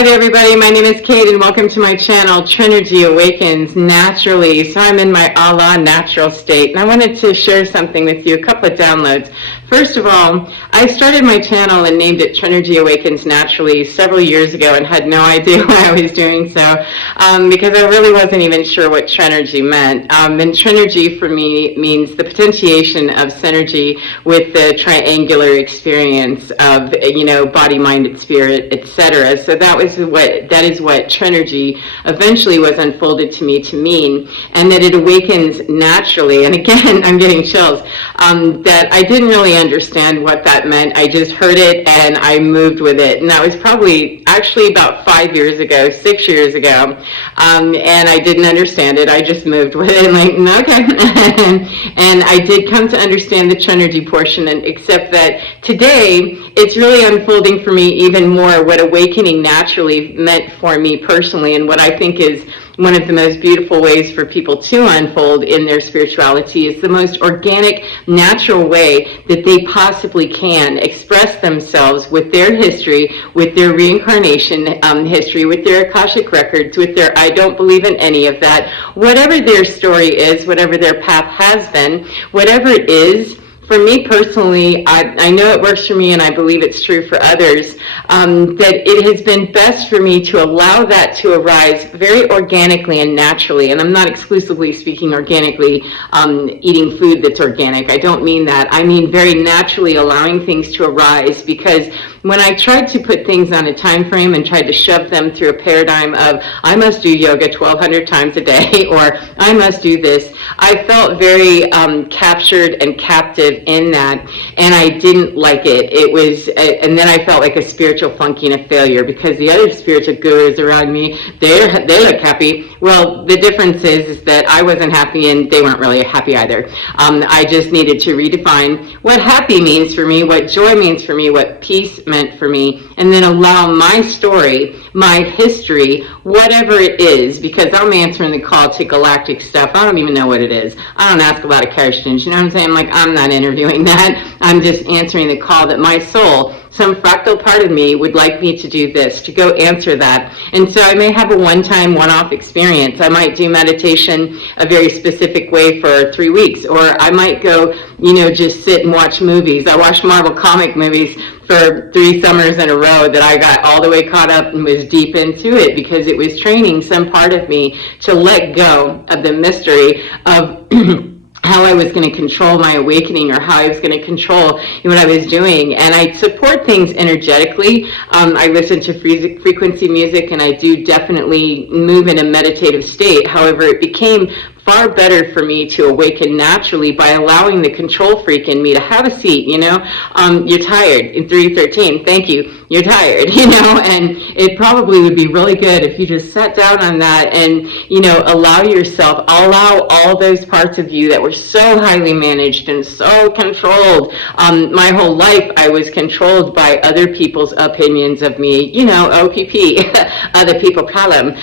Hi there, everybody. My name is Kate, and welcome to my channel, Trinergy Awakens Naturally. So I'm in my Allah natural state, and I wanted to share something with you, a couple of downloads. First of all, I started my channel and named it Trinergy Awakens Naturally several years ago and had no idea why I was doing so because I really wasn't even sure what Trinergy meant. And Trinergy for me means the potentiation of synergy with the triangular experience of, body, mind, and spirit, etc. So that is what Trinergy eventually was unfolded to me to mean, and that it awakens naturally. And again, I'm getting chills, that I didn't really understand what that meant. I just heard it and I moved with it. And that was probably actually about 6 years ago. And I didn't understand it. I just moved with it, like, okay. And I did come to understand the Trinergy portion, and except that today it's really unfolding for me even more what awakening naturally meant for me personally, and what I think is one of the most beautiful ways for people to unfold in their spirituality is the most organic, natural way that they possibly can express themselves with their history, with their reincarnation history, with their Akashic records, with their I don't believe in any of that, whatever their story is, whatever their path has been, whatever it is. For me personally, I know it works for me, and I believe it's true for others, that it has been best for me to allow that to arise very organically and naturally. And I'm not exclusively speaking organically, eating food that's organic. I don't mean that. I mean very naturally allowing things to arise, because when I tried to put things on a time frame and tried to shove them through a paradigm of I must do yoga 1,200 times a day, or I must do this, I felt very captured and captive in that, and I didn't like it. It was, and then I felt like a spiritual flunky and a failure, because the other spiritual gurus around me, they look happy. Well, the difference is that I wasn't happy, and they weren't really happy either. I just needed to redefine what happy means for me, what joy means for me, what peace meant for me, and then allow my story, my history, whatever it is, because I'm answering the call to galactic stuff. I don't even know what it is. I don't ask about Akashians, you know what I'm saying? Like, I'm not interviewing that. I'm just answering the call that my soul, some fractal part of me, would like me to do this, to go answer that. And so I may have a one-time, one-off experience. I might do meditation a very specific way for 3 weeks, or I might go, just sit and watch movies. I watched Marvel comic movies for 3 summers in a row that I got all the way caught up and was deep into it, because it was training some part of me to let go of the mystery of how I was going to control my awakening, or how I was going to control what I was doing. And I support things energetically. I listen to frequency music, and I do definitely move in a meditative state. However, it became far better for me to awaken naturally by allowing the control freak in me to have a seat. You're tired in 313. Thank you. You're tired, and it probably would be really good if you just sat down on that and, allow all those parts of you that were so highly managed and so controlled. My whole life, I was controlled by other people's opinions of me, OPP, other people problem.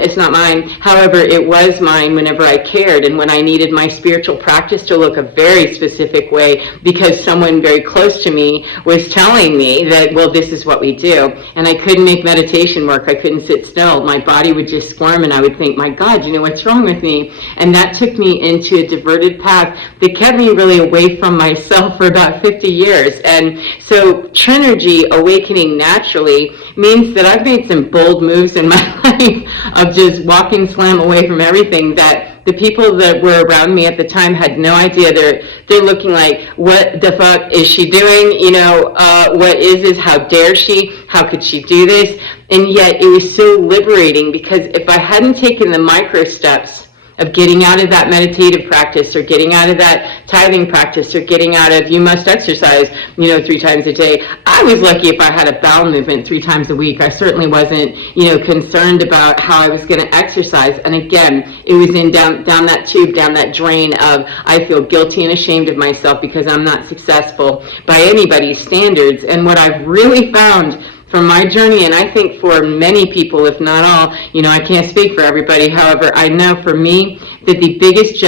It's not mine. However, it was mine whenever I cared, and when I needed my spiritual practice to look a very specific way because someone very close to me was telling me that, well, this is what we do, and I couldn't make meditation work. I couldn't sit still. My body would just squirm, and I would think, my God, what's wrong with me? And that took me into a diverted path that kept me really away from myself for about 50 years. And so Trinergy awakening naturally means that I've made some bold moves in my life of just walking slam away from everything that the people that were around me at the time had no idea. They're looking like, what the fuck is she doing? What is this? How dare she? How could she do this? And yet it was so liberating, because if I hadn't taken the micro steps of getting out of that meditative practice, or getting out of that tithing practice, or getting out of you must exercise 3 times a day. I was lucky if I had a bowel movement 3 times a week. I certainly wasn't concerned about how I was going to exercise. And again, it was in down that tube, down that drain of I feel guilty and ashamed of myself because I'm not successful by anybody's standards. And what I've really found from my journey, and I think for many people, if not all, I can't speak for everybody. However, I know for me that the biggest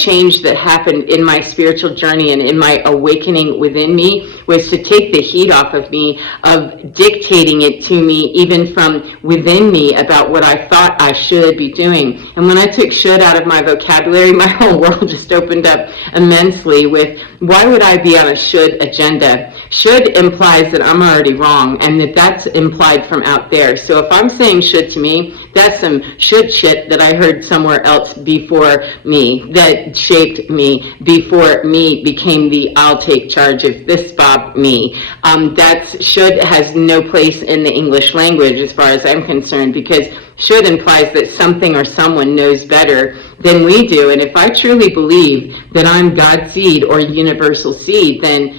change that happened in my spiritual journey and in my awakening within me was to take the heat off of me, of dictating it to me, even from within me, about what I thought I should be doing. And when I took should out of my vocabulary, my whole world just opened up immensely with, why would I be on a should agenda? Should implies that I'm already wrong, and that's implied from out there. So if I'm saying should to me, that's some should shit that I heard somewhere else before me, that shaped me before me became the I'll take charge of this Bob me. That should has no place in the English language as far as I'm concerned, because should implies that something or someone knows better than we do. And if I truly believe that I'm God's seed or universal seed, then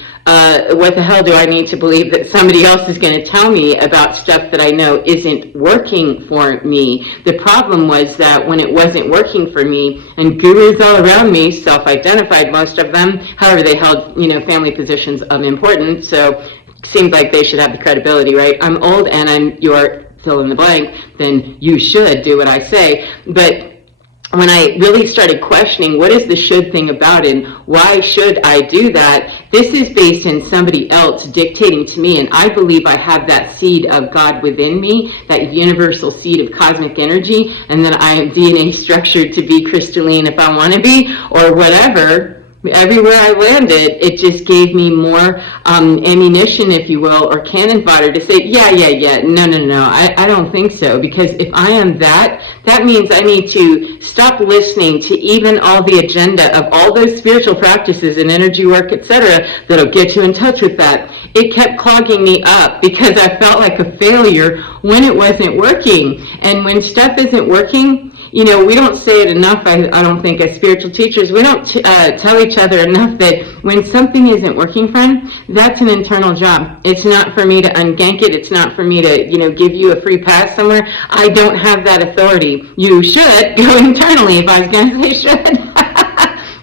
what the hell do I need to believe that somebody else is going to tell me about stuff that I know isn't working for me? The problem was that when it wasn't working for me, and gurus all around me, self-identified most of them, however they held, family positions of importance, so seemed like they should have the credibility, right? I'm old and I'm your fill in the blank, then you should do what I say. But when I really started questioning what is the should thing about and why should I do that, this is based in somebody else dictating to me, and I believe I have that seed of God within me, that universal seed of cosmic energy, and that I am DNA structured to be crystalline if I want to be, or whatever. Everywhere I landed, it just gave me more ammunition, if you will, or cannon fodder to say, no, I don't think so. Because if I am that means I need to stop listening to even all the agenda of all those spiritual practices and energy work, etc., that'll get you in touch with that. It kept clogging me up because I felt like a failure when it wasn't working. And when stuff isn't working, we don't say it enough, I don't think, as spiritual teachers. We don't tell each other enough that when something isn't working, friend, that's an internal job. It's not for me to ungank it. It's not for me to, give you a free pass somewhere. I don't have that authority. You should go internally, if I was going to say should.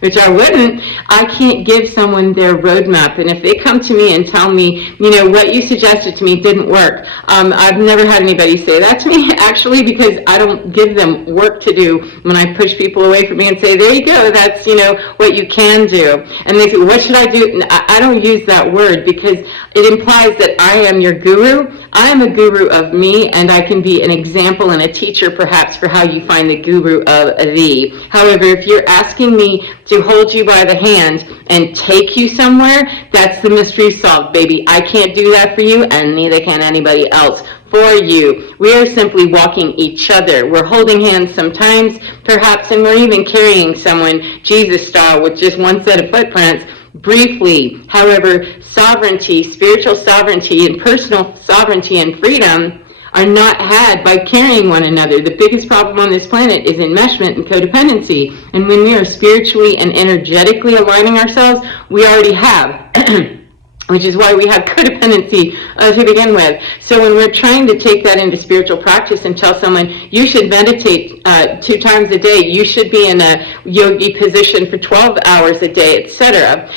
Which I wouldn't. I can't give someone their roadmap. And if they come to me and tell me, what you suggested to me didn't work, I've never had anybody say that to me, actually, because I don't give them work to do when I push people away from me and say, there you go, that's, what you can do. And they say, what should I do? I don't use that word because it implies that I am your guru. I am a guru of me, and I can be an example and a teacher, perhaps, for how you find the guru of thee. However, if you're asking me to hold you by the hand and take you somewhere, that's the mystery solved, baby. I can't do that for you, and neither can anybody else for you. We are simply walking each other. We're holding hands sometimes, perhaps, and we're even carrying someone Jesus style with just one set of footprints briefly. However, sovereignty, spiritual sovereignty, and personal sovereignty and freedom are not had by carrying one another. The biggest problem on this planet is enmeshment and codependency. And when we are spiritually and energetically aligning ourselves, we already have. Which is why we have codependency to begin with. So when we're trying to take that into spiritual practice and tell someone, you should meditate 2 times a day, you should be in a yogi position for 12 hours a day, etc.,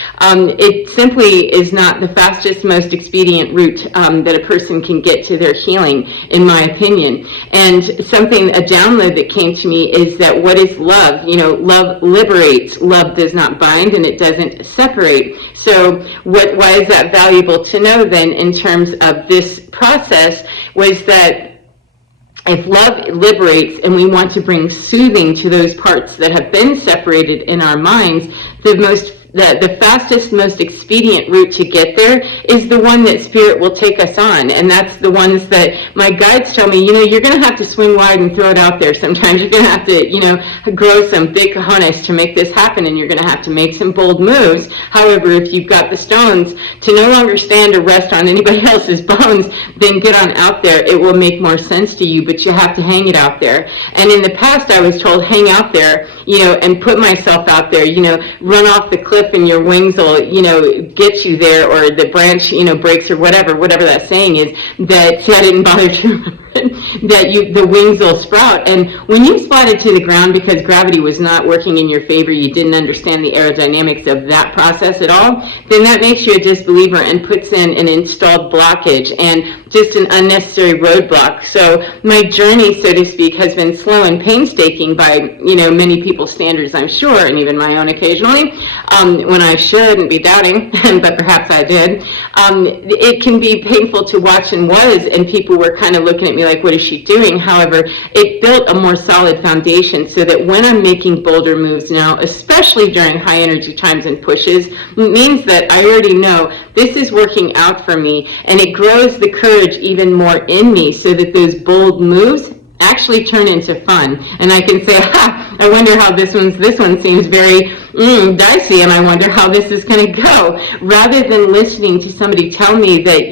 it simply is not the fastest, most expedient route that a person can get to their healing, in my opinion. And a download that came to me is that what is love? Love liberates, love does not bind, and it doesn't separate. So why is that valuable to know then in terms of this process was that if love liberates and we want to bring soothing to those parts that have been separated in our minds, the fastest, most expedient route to get there is the one that Spirit will take us on. And that's the ones that my guides tell me, you're going to have to swing wide and throw it out there. Sometimes you're going to have to, grow some big cojones to make this happen, and you're going to have to make some bold moves. However, if you've got the stones to no longer stand or rest on anybody else's bones, then get on out there. It will make more sense to you, but you have to hang it out there. And in the past, I was told, hang out there, and put myself out there, run off the cliff and your wings will, get you there, or the branch, breaks, or whatever that saying is, that, see, I didn't bother to remember it. the wings will sprout. And when you splatted to the ground because gravity was not working in your favor, you didn't understand the aerodynamics of that process at all, then that makes you a disbeliever and puts in an installed blockage and just an unnecessary roadblock. So my journey, so to speak, has been slow and painstaking by, many people's standards, I'm sure, and even my own occasionally, when I shouldn't be doubting, but perhaps I did. It can be painful to watch and was, and people were kind of looking at me like, what is she doing? However, it built a more solid foundation so that when I'm making bolder moves now, especially during high energy times and pushes, it means that I already know this is working out for me, and it grows the courage even more in me so that those bold moves actually turn into fun. And I can say, I wonder how this one seems very dicey, and I wonder how this is going to go, rather than listening to somebody tell me that,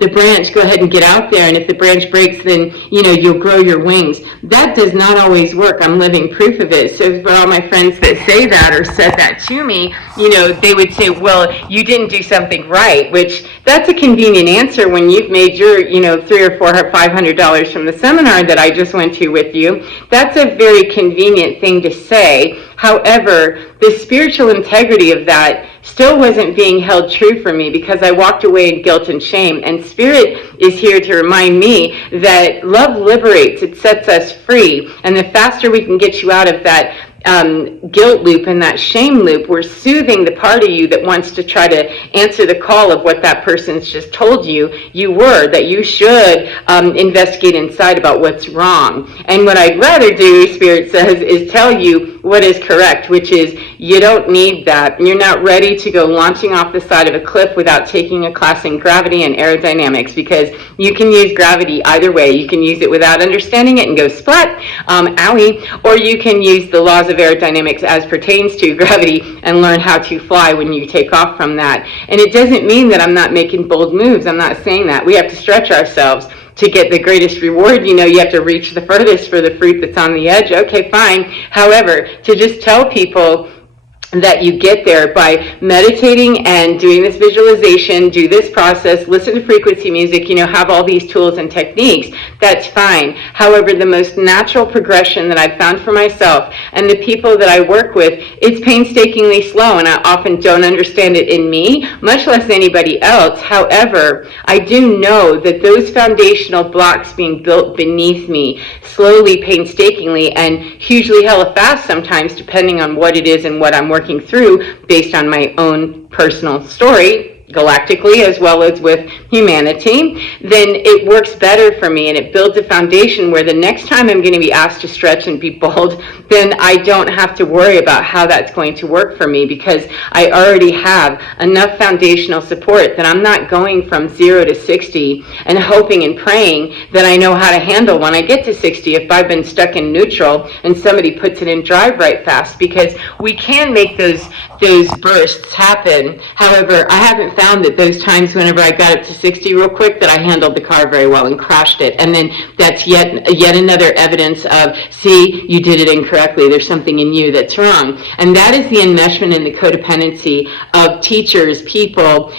the branch, go ahead and get out there, and if the branch breaks, then, you'll grow your wings. That does not always work. I'm living proof of it. So for all my friends that say that or said that to me, they would say, well, you didn't do something right, which that's a convenient answer when you've made your, $300 or $400 or $500 from the seminar that I just went to with you. That's a very convenient thing to say. However, the spiritual integrity of that still wasn't being held true for me because I walked away in guilt and shame. And Spirit is here to remind me that love liberates, it sets us free. And the faster we can get you out of that guilt loop and that shame loop, we're soothing the part of you that wants to try to answer the call of what that person's just told you that you should investigate inside about what's wrong. And what I'd rather do, Spirit says, is tell you what is correct, which is you don't need that. You're not ready to go launching off the side of a cliff without taking a class in gravity and aerodynamics, because you can use gravity either way. You can use it without understanding it and go splat, owie, or you can use the laws of aerodynamics as pertains to gravity and learn how to fly when you take off from that. And it doesn't mean that I'm not making bold moves. I'm not saying that. We have to stretch ourselves to get the greatest reward. You have to reach the furthest for the fruit that's on the edge. Okay, fine. However, to just tell people that you get there by meditating and doing this visualization, do this process, listen to frequency music, have all these tools and techniques, that's fine. However, the most natural progression that I've found for myself and the people that I work with, it's painstakingly slow, and I often don't understand it in me, much less anybody else. However, I do know that those foundational blocks being built beneath me, slowly, painstakingly, and hugely hella fast sometimes, depending on what it is and what I'm working through based on my own personal story, galactically as well as with humanity, then it works better for me, and it builds a foundation where the next time I'm going to be asked to stretch and be bold, then I don't have to worry about how that's going to work for me, because I already have enough foundational support that I'm not going from 0 to 60 and hoping and praying that I know how to handle when I get to 60 if I've been stuck in neutral and somebody puts it in drive right fast, because we can make those bursts happen. However, I haven't found that those times whenever I got up to 60 real quick that I handled the car very well and crashed it. And then that's yet another evidence of, see, you did it incorrectly. There's something in you that's wrong. And that is the enmeshment and the codependency of teachers, people,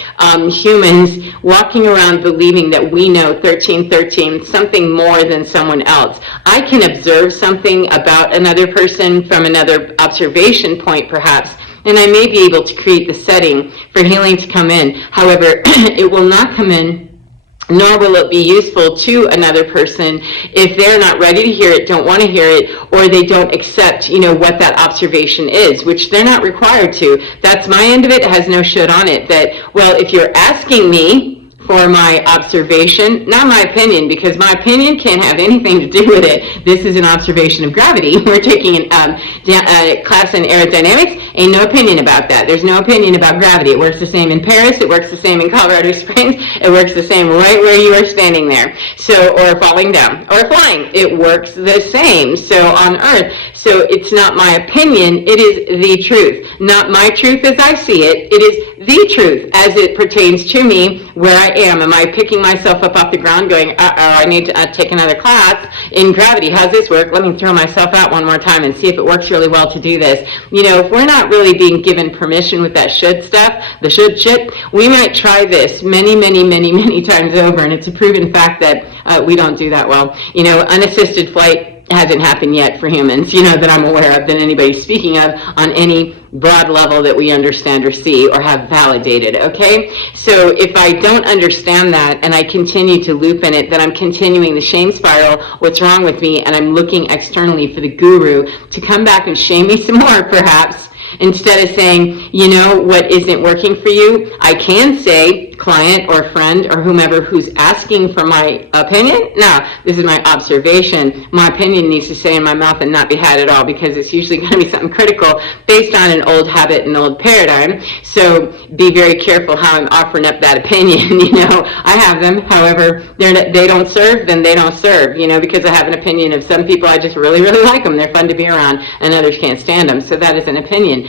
humans walking around believing that we know 1313, something more than someone else. I can observe something about another person from another observation point, perhaps, and I may be able to create the setting for healing to come in. However, it will not come in, nor will it be useful to another person if they're not ready to hear it, don't want to hear it, or they don't accept, what that observation is, which they're not required to. That's my end of it. It has no should on it. That, well, if you're asking me for my observation, not my opinion, because my opinion can't have anything to do with it. This is an observation of gravity. We're taking a class in aerodynamics. Ain't no opinion about that. There's no opinion about gravity. It works the same in Paris. It works the same in Colorado Springs. It works the same right where you are standing there. So, or falling down, or flying. It works the same. So on Earth. So it's not my opinion. It is the truth. Not my truth as I see it. It is the truth as it pertains to me, where I am. Am I picking myself up off the ground going, uh-oh, I need to take another class in gravity. How's this work? Let me throw myself out one more time and see if it works really well to do this. You know, if we're not really being given permission with that should stuff, the should shit, we might try this many, many, many, many times over, and it's a proven fact that we don't do that well. You know, unassisted flight hasn't happened yet for humans, you know, that I'm aware of, that anybody's speaking of on any broad level that we understand or see or have validated, okay? So if I don't understand that and I continue to loop in it, then I'm continuing the shame spiral, what's wrong with me, and I'm looking externally for the guru to come back and shame me some more, perhaps, instead of saying, you know, what isn't working for you. I can say, client or friend or whomever who's asking for my opinion, no, this is my observation. My opinion needs to stay in my mouth and not be had at all, because it's usually going to be something critical based on an old habit and old paradigm. So be very careful how I'm offering up that opinion. You know, I have them. However, they don't serve, then they don't serve, you know, because I have an opinion of some people. I just really, really like them. They're fun to be around, and others can't stand them. So that is an opinion.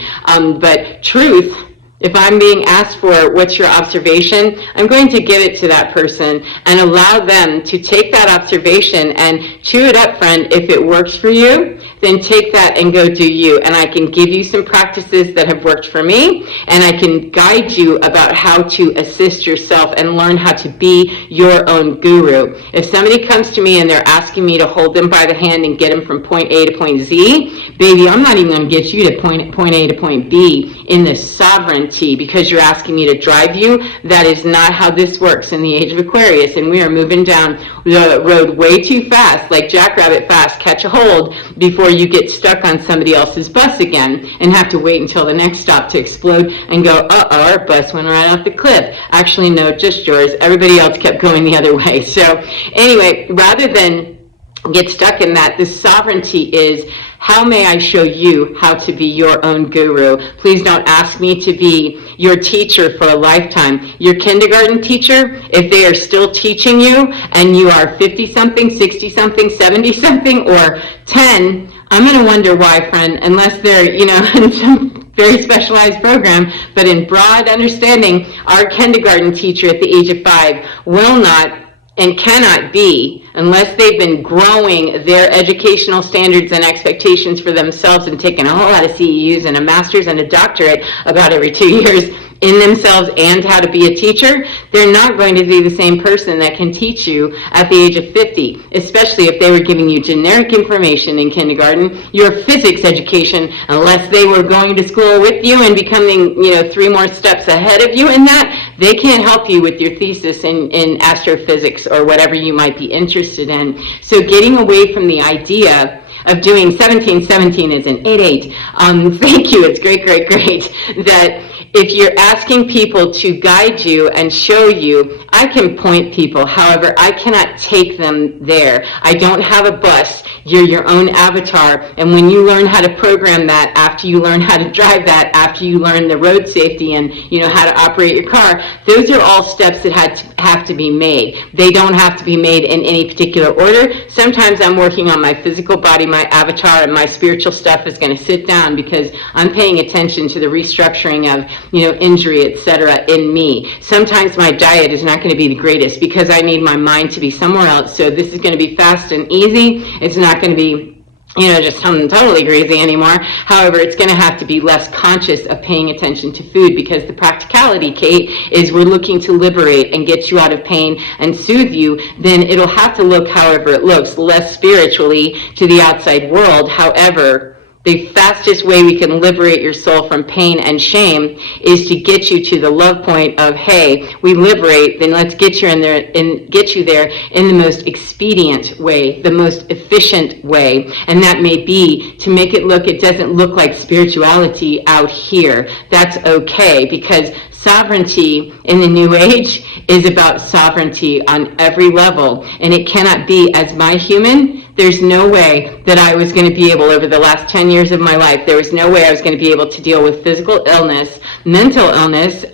But truth, if I'm being asked for what's your observation, I'm going to give it to that person and allow them to take that observation and chew it up, friend. If it works for you, then take that and go do you. And I can give you some practices that have worked for me, and I can guide you about how to assist yourself and learn how to be your own guru. If somebody comes to me and they're asking me to hold them by the hand and get them from point A to point Z, baby, I'm not even going to get you to point A to point B in the sovereignty because you're asking me to drive you. That is not how this works in the age of Aquarius, and we are moving down the road way too fast, like jackrabbit fast. Catch a hold before you get stuck on somebody else's bus again and have to wait until the next stop to explode and go, uh-oh, our bus went right off the cliff. Actually, no, just yours. Everybody else kept going the other way. So anyway, rather than get stuck in that, the sovereignty is, how may I show you how to be your own guru? Please don't ask me to be your teacher for a lifetime. Your kindergarten teacher, if they are still teaching you and you are 50-something, 60-something, 70-something, or 10, I'm going to wonder why, friend, unless they're, you know, in some very specialized program. But in broad understanding, our kindergarten teacher at the age of 5 will not and cannot be, unless they've been growing their educational standards and expectations for themselves and taking a whole lot of CEUs and a master's and a doctorate about every 2 years in themselves and how to be a teacher, they're not going to be the same person that can teach you at the age of 50, especially if they were giving you generic information in kindergarten. Your physics education, unless they were going to school with you and becoming, you know, 3 more steps ahead of you in that, they can't help you with your thesis in astrophysics or whatever you might be interested in. So getting away from the idea of doing 1717 is an 8-8. Thank you, it's great, great, great, that if you're asking people to guide you and show you, I can point people. However, I cannot take them there. I don't have a bus. You're your own avatar. And when you learn how to program that, after you learn how to drive that, after you learn the road safety and you know how to operate your car, those are all steps that have to be made. They don't have to be made in any particular order. Sometimes I'm working on my physical body, my avatar, and my spiritual stuff is going to sit down because I'm paying attention to the restructuring of, you know, injury, etc. in me. Sometimes my diet is not going to be the greatest because I need my mind to be somewhere else. So this is going to be fast and easy. It's not going to be, you know, just something totally crazy anymore. However, it's going to have to be less conscious of paying attention to food, because the practicality, Kate, is we're looking to liberate and get you out of pain and soothe you. Then it'll have to look however it looks, less spiritually to the outside world. However, the fastest way we can liberate your soul from pain and shame is to get you to the love point of, hey, we liberate, then let's get you in there and get you there in the most expedient way, the most efficient way. And that may be to make it look, it doesn't look like spirituality out here. That's okay, because sovereignty in the New Age is about sovereignty on every level. And it cannot be, as my human, there's no way that I was going to be able, over the last 10 years of my life, there was no way I was going to be able to deal with physical illness, mental illness,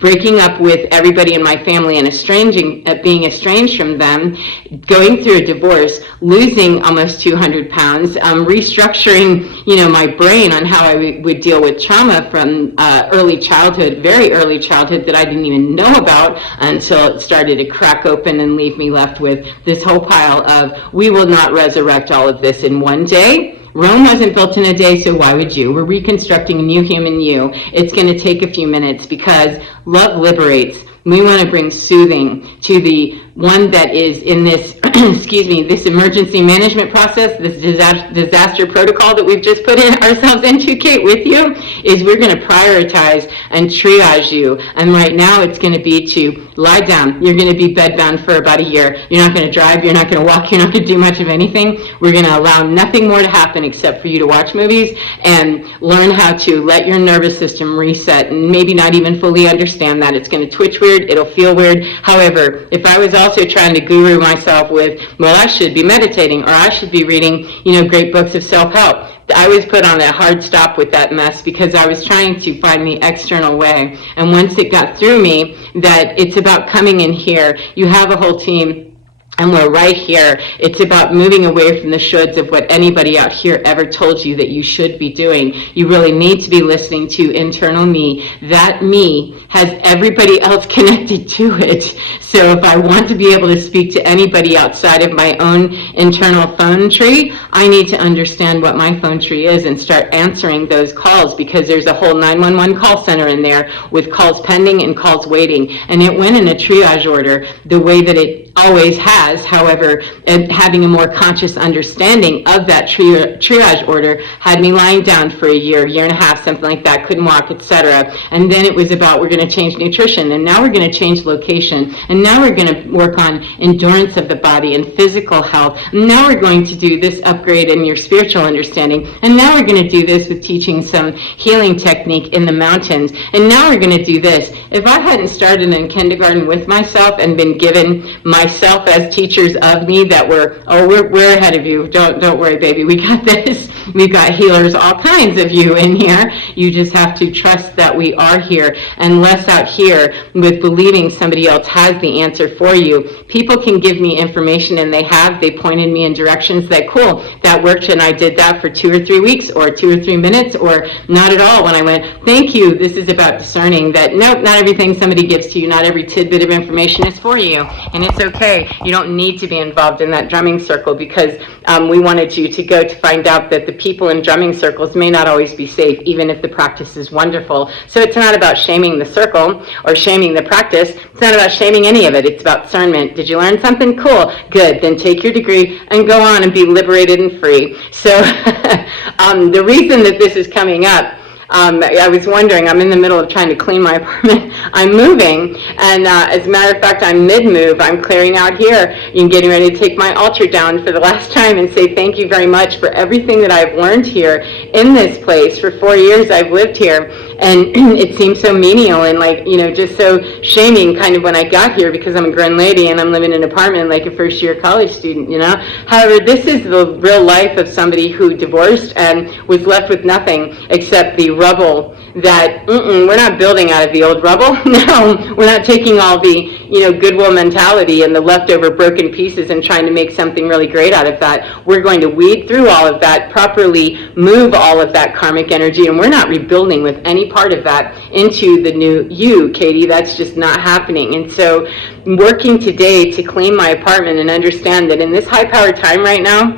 breaking up with everybody in my family and being estranged from them, going through a divorce, losing almost 200 pounds, restructuring, my brain on how I would deal with trauma from early childhood, very early childhood, that I didn't even know about until it started to crack open and leave me left with this whole pile of, we will not resurrect all of this in one day. Rome wasn't built in a day, so why would you? We're reconstructing a new human you. It's going to take a few minutes because love liberates. We want to bring soothing to the one that is in this, this emergency management process, this disaster protocol that we've just put ourselves into, Kate, with you, is we're going to prioritize and triage you. And right now it's going to be to lie down. You're going to be bedbound for about a year. You're not going to drive. You're not going to walk. You're not going to do much of anything. We're going to allow nothing more to happen except for you to watch movies and learn how to let your nervous system reset, and maybe not even fully understand that. It's going to twitch weird. It'll feel weird. However, if I was also trying to guru myself with, well, I should be meditating, or I should be reading, great books of self-help, I was put on a hard stop with that mess because I was trying to find the external way. And once it got through me that it's about coming in here, you have a whole team, and we're right here. It's about moving away from the shoulds of what anybody out here ever told you that you should be doing. You really need to be listening to internal me. That me has everybody else connected to it. So if I want to be able to speak to anybody outside of my own internal phone tree, I need to understand what my phone tree is and start answering those calls, because there's a whole 911 call center in there with calls pending and calls waiting. And it went in a triage order the way that it always has. However, having a more conscious understanding of that triage order had me lying down for a year and a half, something like that, couldn't walk, etc. And then it was about, we're going to change nutrition, and now we're going to change location, and now we're going to work on endurance of the body and physical health, and now we're going to do this upgrade in your spiritual understanding, and now we're going to do this with teaching some healing technique in the mountains, and now we're going to do this. If I hadn't started in kindergarten with myself and been given myself as teachers of me that were, we're ahead of you, don't worry, baby, we got this. We've got healers, all kinds of you in here. You just have to trust that we are here, and less out here with believing somebody else has the answer for you. People can give me information, and they pointed me in directions that, cool, that worked, and I did that for 2 or 3 weeks or 2 or 3 minutes, or not at all, when I went, thank you, this is about discerning that, nope, not everything somebody gives to you, not every tidbit of information is for you, and it's okay. You don't need to be involved in that drumming circle, because we wanted you to go to find out that the people in drumming circles may not always be safe, even if the practice is wonderful. So it's not about shaming the circle or shaming the practice. It's not about shaming any of it. It's about discernment. Did you learn something? Cool. Good. Then take your degree and go on and be liberated and free. So the reason that this is coming up, I was wondering, I'm in the middle of trying to clean my apartment. I'm moving, and as a matter of fact, I'm mid-move. I'm clearing out here and getting ready to take my altar down for the last time and say thank you very much for everything that I've learned here in this place. For 4 years I've lived here, and it seemed so menial and just so shaming kind of when I got here, because I'm a grown lady and I'm living in an apartment like a first-year college student, However, this is the real life of somebody who divorced and was left with nothing except the rubble that, we're not building out of the old rubble. No, we're not taking all the, goodwill mentality and the leftover broken pieces and trying to make something really great out of that. We're going to weed through all of that, properly move all of that karmic energy, and we're not rebuilding with any part of that into the new you, Katie. That's just not happening. And so working today to clean my apartment and understand that in this high-powered time right now,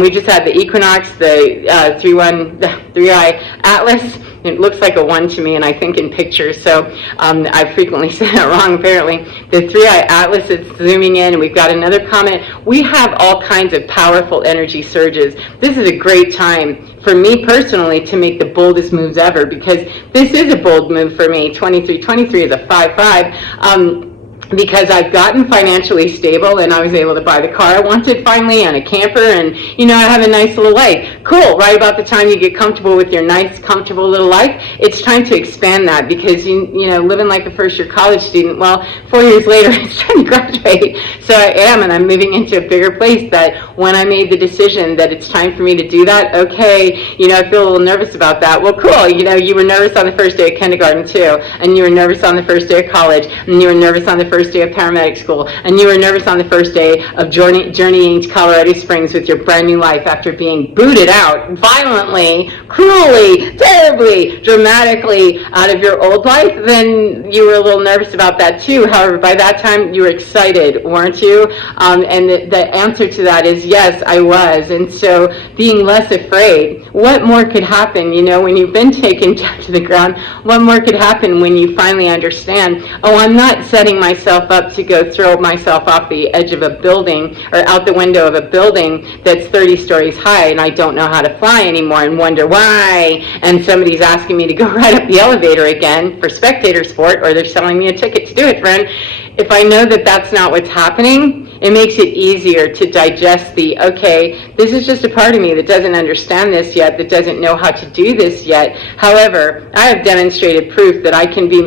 we just had the equinox, the 3-eye Atlas. It looks like a 1 to me, and I think in pictures, so I frequently say that wrong, apparently. The 3-eye Atlas is zooming in, and we've got another comet. We have all kinds of powerful energy surges. This is a great time for me personally to make the boldest moves ever, because this is a bold move for me. 2323 is a 5-5. because I've gotten financially stable and I was able to buy the car I wanted finally and a camper, and I have a nice little life. Cool. Right about the time you get comfortable with your nice, comfortable little life, it's time to expand that, because living like a first-year college student, well, 4 years later it's time to graduate. So I am, and I'm moving into a bigger place. That when I made the decision that it's time for me to do that, okay, I feel a little nervous about that. Well, cool. You were nervous on the first day of kindergarten too, and you were nervous on the first day of college, and you were nervous on the first day of paramedic school, and you were nervous on the first day of journeying to Colorado Springs with your brand new life after being booted out violently, cruelly, terribly, dramatically out of your old life. Then you were a little nervous about that too. However, by that time you were excited, weren't you? And the answer to that is yes, I was. And so being less afraid, what more could happen, when you've been taken down to the ground? What more could happen when you finally understand, oh, I'm not setting myself up to go throw myself off the edge of a building or out the window of a building that's 30 stories high, and I don't know how to fly anymore and wonder why, and somebody's asking me to go right up the elevator again for spectator sport, or they're selling me a ticket to do it, friend. If I know that that's not what's happening, it makes it easier to digest okay, this is just a part of me that doesn't understand this yet, that doesn't know how to do this yet. However, I have demonstrated proof that I can be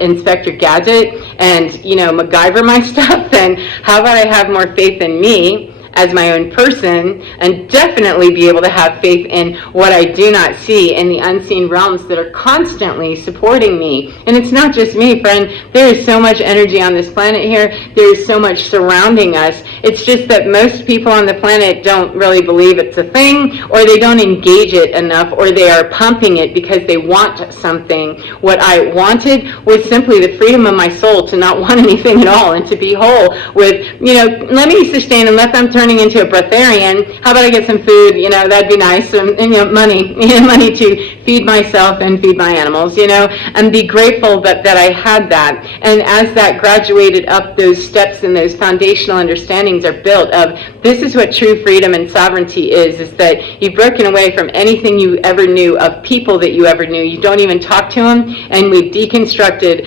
Inspector Gadget and, MacGyver my stuff, and how about I have more faith in me as my own person, and definitely be able to have faith in what I do not see in the unseen realms that are constantly supporting me. And it's not just me, friend. There is so much energy on this planet here. There is so much surrounding us. It's just that most people on the planet don't really believe it's a thing, or they don't engage it enough, or they are pumping it because they want something. What I wanted was simply the freedom of my soul to not want anything at all, and to be whole with, let me sustain, unless I'm turning into a breatharian. How about I get some food? That'd be nice. And money to feed myself and feed my animals, and be grateful that I had that. And as that graduated up, those steps and those foundational understandings are built of, this is what true freedom and sovereignty is that you've broken away from anything you ever knew of people that you ever knew. You don't even talk to them, and we've deconstructed,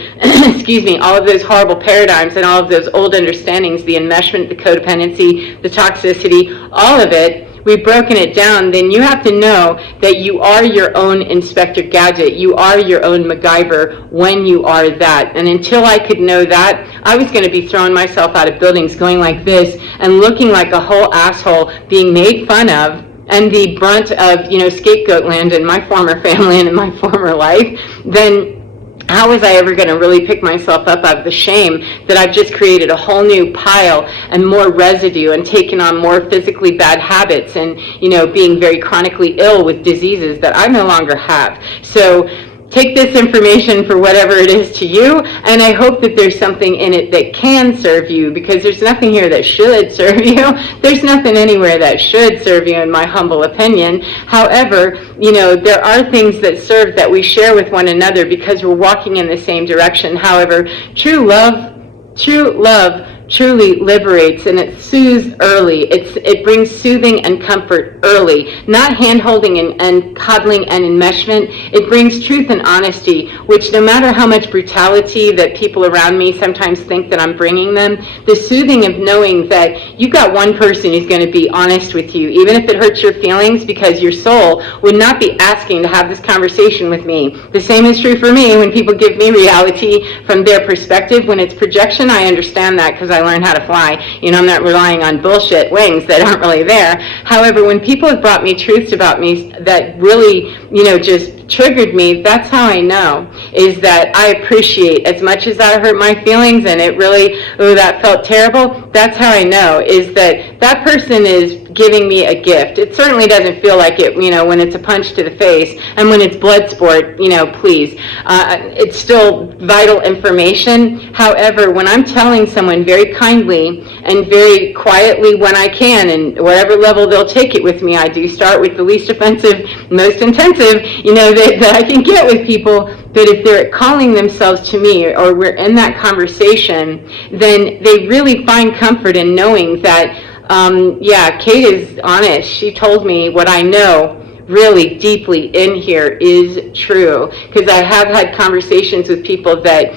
all of those horrible paradigms and all of those old understandings, the enmeshment, the codependency, the toxicity, all of it. We've broken it down. Then you have to know that you are your own Inspector Gadget. You are your own MacGyver when you are that. And until I could know that, I was going to be throwing myself out of buildings going like this and looking like a whole asshole, being made fun of, and the brunt of, scapegoat land in my former family and in my former life. Then how was I ever going to really pick myself up out of the shame that I've just created a whole new pile and more residue and taken on more physically bad habits and, being very chronically ill with diseases that I no longer have. So take this information for whatever it is to you, and I hope that there's something in it that can serve you, because there's nothing here that should serve you. There's nothing anywhere that should serve you, in my humble opinion. However, there are things that serve, that we share with one another because we're walking in the same direction. However, true love truly liberates, and it soothes early. It brings soothing and comfort early, not hand-holding and coddling and enmeshment. It brings truth and honesty, which no matter how much brutality that people around me sometimes think that I'm bringing them, the soothing of knowing that you've got one person who's going to be honest with you, even if it hurts your feelings, because your soul would not be asking to have this conversation with me. The same is true for me when people give me reality from their perspective. When it's projection, I understand that because I learned how to fly. I'm not relying on bullshit wings that aren't really there. However, when people have brought me truths about me that really, just triggered me, that's how I know, is that I appreciate, as much as that hurt my feelings and it really, that felt terrible, that's how I know, is that that person is giving me a gift. It certainly doesn't feel like it, when it's a punch to the face, and when it's blood sport, please. It's still vital information. However, when I'm telling someone very kindly and very quietly when I can, and whatever level they'll take it with me, I do start with the least offensive, most intensive, that I can get with people. But if they're calling themselves to me, or we're in that conversation, then they really find comfort in knowing that, Kate is honest. She told me what I know really deeply in here is true. Because I have had conversations with people that,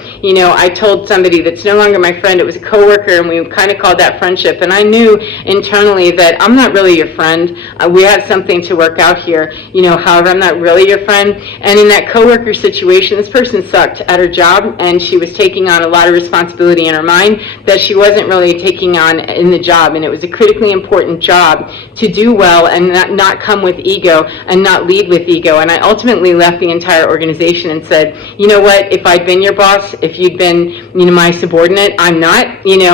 I told somebody that's no longer my friend, it was a coworker, and we kind of called that friendship. And I knew internally that I'm not really your friend. We have something to work out here. However, I'm not really your friend. And in that coworker situation, this person sucked at her job, and she was taking on a lot of responsibility in her mind that she wasn't really taking on in the job. And it was a critically important job to do well and not come with ego and not lead with ego. And I ultimately left the entire organization and said, you know what, if I'd been your boss, if you'd been, my subordinate, I'm not,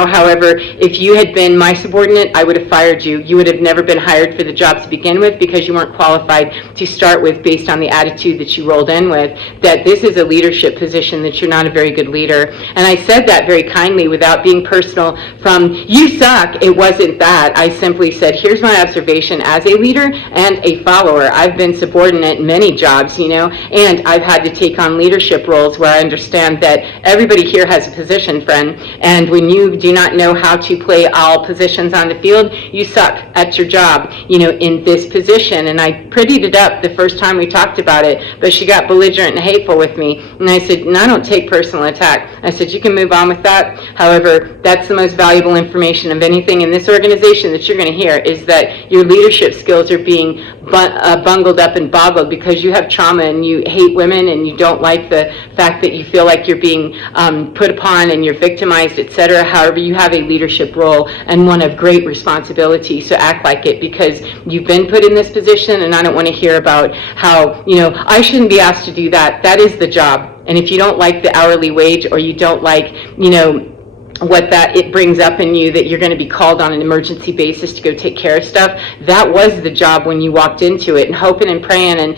however, if you had been my subordinate, I would have fired you. You would have never been hired for the job to begin with because you weren't qualified to start with based on the attitude that you rolled in with, that this is a leadership position, that you're not a very good leader. And I said that very kindly without being personal from, you suck. It wasn't that. I simply said, here's my observation as a leader and a follower. I've been subordinate in many jobs, and I've had to take on leadership roles where I understand that everybody here has a position, friend, and when you do not know how to play all positions on the field, you suck at your job, in this position. And I prettied it up the first time we talked about it, but she got belligerent and hateful with me. And I said, no, I don't take personal attack. I said, you can move on with that. However, that's the most valuable information of anything in this organization that you're going to hear, is that your leadership skills are being bungled up and boggled because you have trauma and you hate women and you don't like the fact that you feel like you're being put upon and you're victimized, etc. However, you have a leadership role and one of great responsibility, so act like it, because you've been put in this position. And I don't want to hear about how, I shouldn't be asked to do that. That is the job. And if you don't like the hourly wage, or you don't like, what that it brings up in you, that you're going to be called on an emergency basis to go take care of stuff, that was the job when you walked into it. And hoping and praying and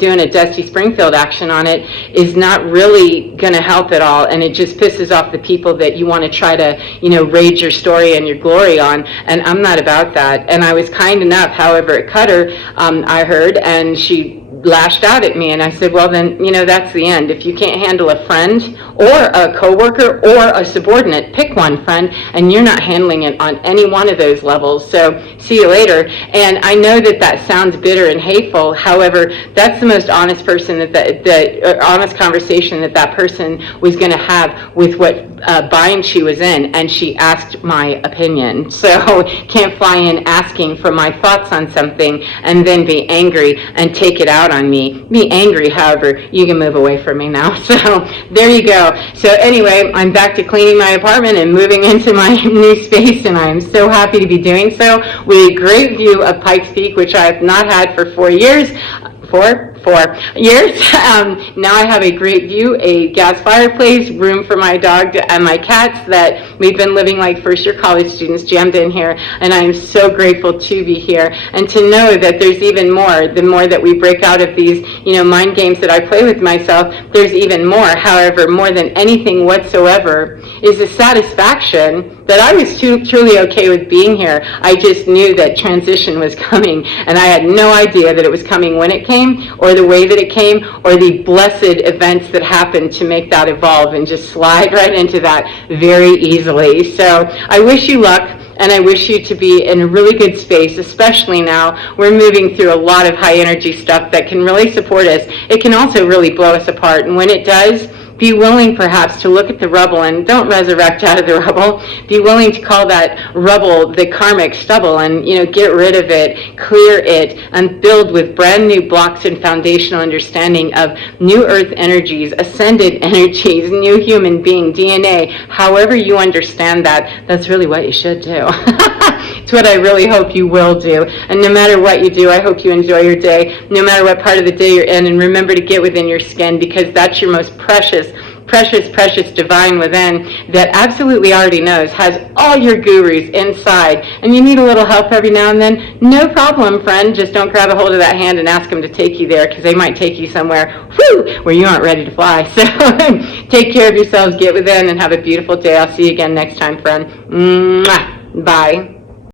doing a Dusty Springfield action on it is not really going to help at all, and it just pisses off the people that you want to try to rage your story and your glory on. And I'm not about that. And I was kind enough, however, at Cutter, I heard, and she lashed out at me, and I said, well then, that's the end. If you can't handle a friend or a coworker or a subordinate, pick one, friend, and you're not handling it on any one of those levels, so see you later. And I know that sounds bitter and hateful. However, that's the most honest person honest conversation that person was going to have with what bind she was in, and she asked my opinion. So can't fly in asking for my thoughts on something and then be angry and take it out on me. Be angry, however, you can move away from me now. So there you go. So anyway, I'm back to cleaning my apartment and moving into my new space, and I'm so happy to be doing so with a great view of Pikes Peak, which I have not had for 4 years. 4 years. Now I have a great view, a gas fireplace, room for my dog and my cats, that we've been living like first-year college students jammed in here, and I am so grateful to be here and to know that there's even more. The more that we break out of these, mind games that I play with myself, there's even more. However, more than anything whatsoever is the satisfaction that I was truly okay with being here. I just knew that transition was coming, and I had no idea that it was coming when it came, or the way that it came, or the blessed events that happened to make that evolve and just slide right into that very easily. So I wish you luck, and I wish you to be in a really good space, especially now. We're moving through a lot of high energy stuff that can really support us. It can also really blow us apart, and when it does, be willing perhaps to look at the rubble, and don't resurrect out of the rubble. Be willing to call that rubble the karmic stubble, and get rid of it, clear it, and build with brand new blocks and foundational understanding of new earth energies, ascended energies, new human being, DNA. However you understand that, that's really what you should do. It's what I really hope you will do. And no matter what you do, I hope you enjoy your day, no matter what part of the day you're in. And remember to get within your skin, because that's your most precious divine within, that absolutely already knows, has all your gurus inside. And you need a little help every now and then, no problem, friend. Just don't grab a hold of that hand and ask them to take you there, because they might take you somewhere where you aren't ready to fly. So take care of yourselves, get within, and have a beautiful day. I'll see you again next time, friend. Mwah. Bye.